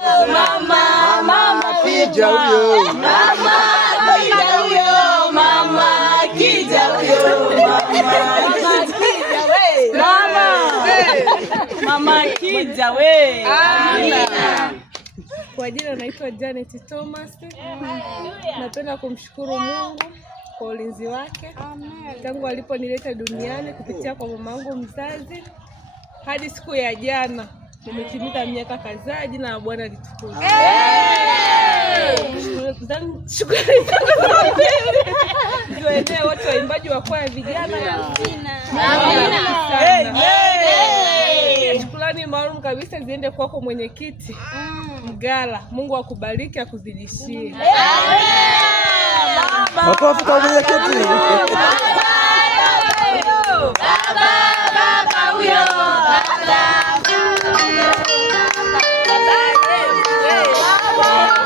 Mama kija huyo. Mama kija huyo. Mama kija we. Amina. Kwa jina naitwa Janet Thomas. Napenda kumshukuru Mungu kwa ulinzi wake tangu aliponileta duniani kupitia kwa mamangu mzazi hadi siku ya jana. Nimetimiza miaka kadhaa. Jina la Bwana litukuzwe. Shukrani sana wote waimbaji wa kwaya vijana. Amina. Shukrani maalum kabisa ziende kwako mwenyekiti Mgala. Mungu akubariki akuzidishie. Makofi kwa mwenyekiti. Baba huyo.